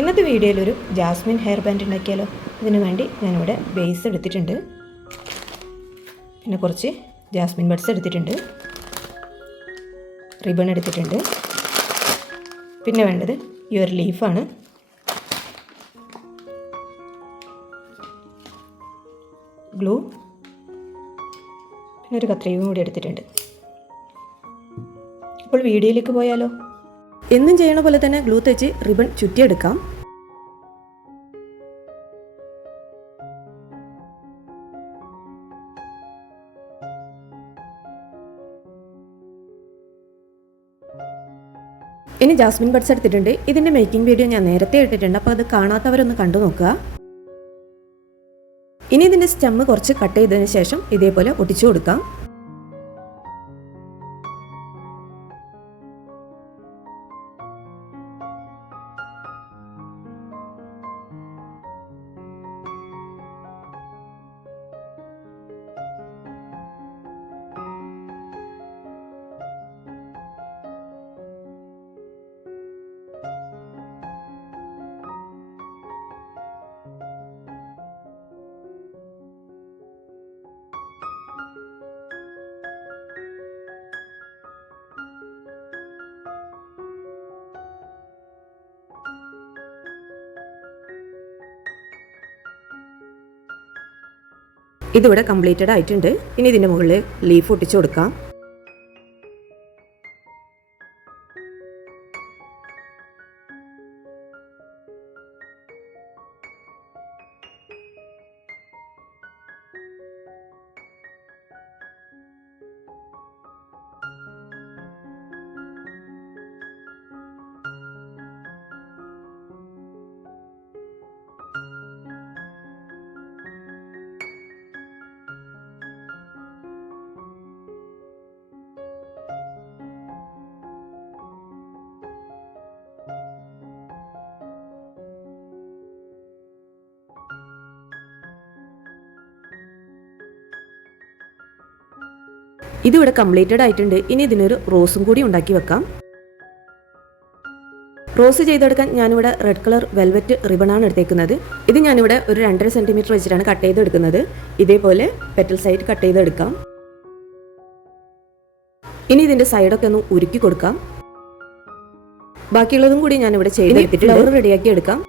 ഇന്നത്തെ വീഡിയോയിൽ ഒരു ജാസ്മിൻ ഹെയർ ബാൻഡ് ഉണ്ടാക്കിയാലോ. ഇതിനു വേണ്ടി ഞാനിവിടെ ബേസ് എടുത്തിട്ടുണ്ട്, പിന്നെ കുറച്ച് ജാസ്മിൻ ബഡ്സ് എടുത്തിട്ടുണ്ട്, റിബൺ എടുത്തിട്ടുണ്ട്, പിന്നെ വേണ്ടത് ഈ ഒരു ലീഫാണ്. ഗ്ലൂ, പിന്നെ ഒരു കത്രികയും കൂടി എടുത്തിട്ടുണ്ട്. അപ്പോൾ വീഡിയോയിലേക്ക് പോയാലോ. എന്നും ചെയ്യണ പോലെ തന്നെ ഗ്ലൂ തേച്ച് റിബൺ ചുറ്റിയെടുക്കാം. ഇനി ജാസ്മിൻ ബഡ്സ് എടുത്തിട്ടുണ്ട്. ഇതിൻ്റെ മേക്കിംഗ് വീഡിയോ ഞാൻ നേരത്തെ ഇട്ടിട്ടുണ്ട്, അപ്പോൾ അത് കാണാത്തവരൊന്ന് കണ്ടു നോക്കുക. ഇനി ഇതിൻ്റെ സ്റ്റെമ്മ് കുറച്ച് കട്ട് ചെയ്തതിന് ശേഷം ഇതേപോലെ ഒട്ടിച്ചു കൊടുക്കാം. ഇതിവിടെ കംപ്ലീറ്റഡ് ആയിട്ടുണ്ട്. ഇനി ഇതിൻ്റെ മുകളിൽ ലീഫ് ഒട്ടിച്ചു കൊടുക്കാം. ഇതിവിടെ കംപ്ലീറ്റഡ് ആയിട്ടുണ്ട്. ഇനി ഇതിനൊരു റോസും കൂടി ഉണ്ടാക്കി വെക്കാം. റോസ് ചെയ്തെടുക്കാൻ ഞാനിവിടെ റെഡ് കളർ വെൽവെറ്റ് റിബണാണ് എടുത്തേക്കുന്നത്. ഇത് ഞാനിവിടെ ഒരു 2.5 സെൻറ്റിമീറ്റർ വെച്ചിട്ടാണ് കട്ട് ചെയ്തെടുക്കുന്നത്. ഇതേപോലെ പെറ്റൽ സൈഡ് കട്ട് ചെയ്തെടുക്കാം. ഇനി ഇതിൻ്റെ സൈഡൊക്കെ ഒന്ന് ഉരുക്കി കൊടുക്കാം. ബാക്കിയുള്ളതും കൂടി ഞാനിവിടെ ചെയ്തെടുത്തിട്ട് ഫ്ലവർ റെഡിയാക്കി എടുക്കാം.